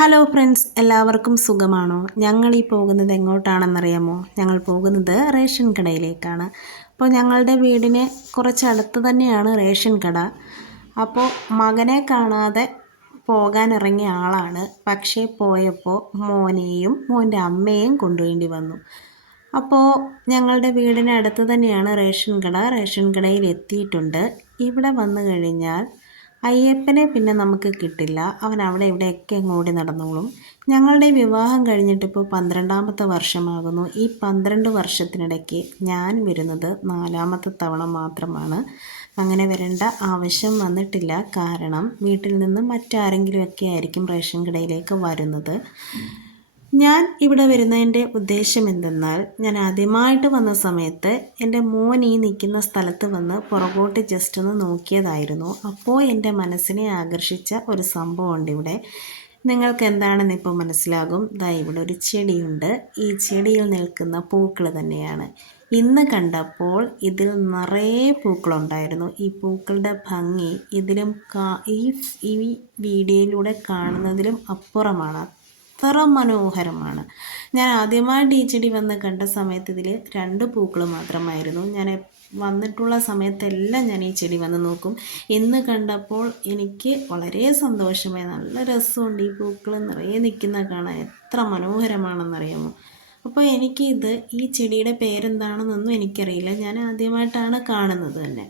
Hello friends, എല്ലാവർക്കും സുഖമാണോ? ഞങ്ങൾ ഈ പോകുന്നത് എങ്ങോട്ടാണെന്നറിയാമോ? ഞങ്ങൾ പോകുന്നത് റേഷൻ കടയിലേക്കാണ്. അപ്പോൾ ഞങ്ങളുടെ വീടിന് കുറച്ചടുത്ത് തന്നെയാണ് റേഷൻ കട. അപ്പോൾ മകനെ കാണാതെ പോകാനിറങ്ങിയ ആളാണ്. പക്ഷേ പോയപ്പോൾ മോനെയും മോൻ്റെ അമ്മയെയും കൊണ്ടുവേണ്ടി വന്നു. അപ്പോൾ ഞങ്ങളുടെ വീടിന് അടുത്ത് തന്നെയാണ് റേഷൻ കട. റേഷൻ കടയിൽ എത്തിയിട്ടുണ്ട്. ഇവിടെ വന്നു കഴിഞ്ഞാൽ അയ്യപ്പനെ പിന്നെ നമുക്ക് കിട്ടില്ല. അവൻ അവിടെ ഇവിടെയൊക്കെ ഓടി നടന്നോളും. ഞങ്ങളുടെ വിവാഹം കഴിഞ്ഞിട്ടിപ്പോൾ 12ാമത്തെ വർഷമാകുന്നു. ഈ 12 വർഷത്തിനിടയ്ക്ക് ഞാൻ വരുന്നത് 4ാമത്തെ തവണ മാത്രമാണ്. അങ്ങനെ വരേണ്ട ആവശ്യം വന്നിട്ടില്ല. കാരണം വീട്ടിൽ നിന്ന് മറ്റാരെങ്കിലുമൊക്കെ ആയിരിക്കും റേഷൻ കടയിലേക്ക് വരുന്നത്. ഞാൻ ഇവിടെ വരുന്നതിൻ്റെ ഉദ്ദേശം എന്തെന്നാൽ, ഞാൻ ആദ്യമായിട്ട് വന്ന സമയത്ത് എൻ്റെ മോൻ ഈ നിൽക്കുന്ന സ്ഥലത്ത് വന്ന് പുറകോട്ട് ജസ്റ്റ് ഒന്ന് നോക്കിയതായിരുന്നു. അപ്പോൾ എൻ്റെ മനസ്സിനെ ആകർഷിച്ച ഒരു സംഭവമുണ്ട് ഇവിടെ. നിങ്ങൾക്ക് എന്താണെന്ന് ഇപ്പോൾ മനസ്സിലാകും. ദാ ഇവിടെ ഒരു ചെടിയുണ്ട്. ഈ ചെടിയിൽ നിൽക്കുന്ന പൂക്കൾ തന്നെയാണ്. ഇന്ന് കണ്ടപ്പോൾ ഇതിൽ നിറയെ പൂക്കളുണ്ടായിരുന്നു. ഈ പൂക്കളുടെ ഭംഗി ഇതിലും ഈ വീഡിയോയിലൂടെ കാണുന്നതിലും അപ്പുറമാണ്. അത്ര മനോഹരമാണ്. ഞാൻ ആദ്യമായിട്ട് ഈ ചെടി വന്ന് കണ്ട സമയത്ത് ഇതിൽ 2 പൂക്കൾ മാത്രമായിരുന്നു. ഞാൻ വന്നിട്ടുള്ള സമയത്തെല്ലാം ഞാൻ ഈ ചെടി വന്ന് നോക്കും. ഇന്ന് കണ്ടപ്പോൾ എനിക്ക് വളരെ സന്തോഷമായി. നല്ല രസമുണ്ട്. ഈ പൂക്കൾ നിറയെ നിൽക്കുന്ന കാണാൻ എത്ര മനോഹരമാണെന്നറിയാമോ? അപ്പോൾ ഈ ചെടിയുടെ പേരെന്താണെന്നൊന്നും എനിക്കറിയില്ല. ഞാൻ ആദ്യമായിട്ടാണ് കാണുന്നത് തന്നെ.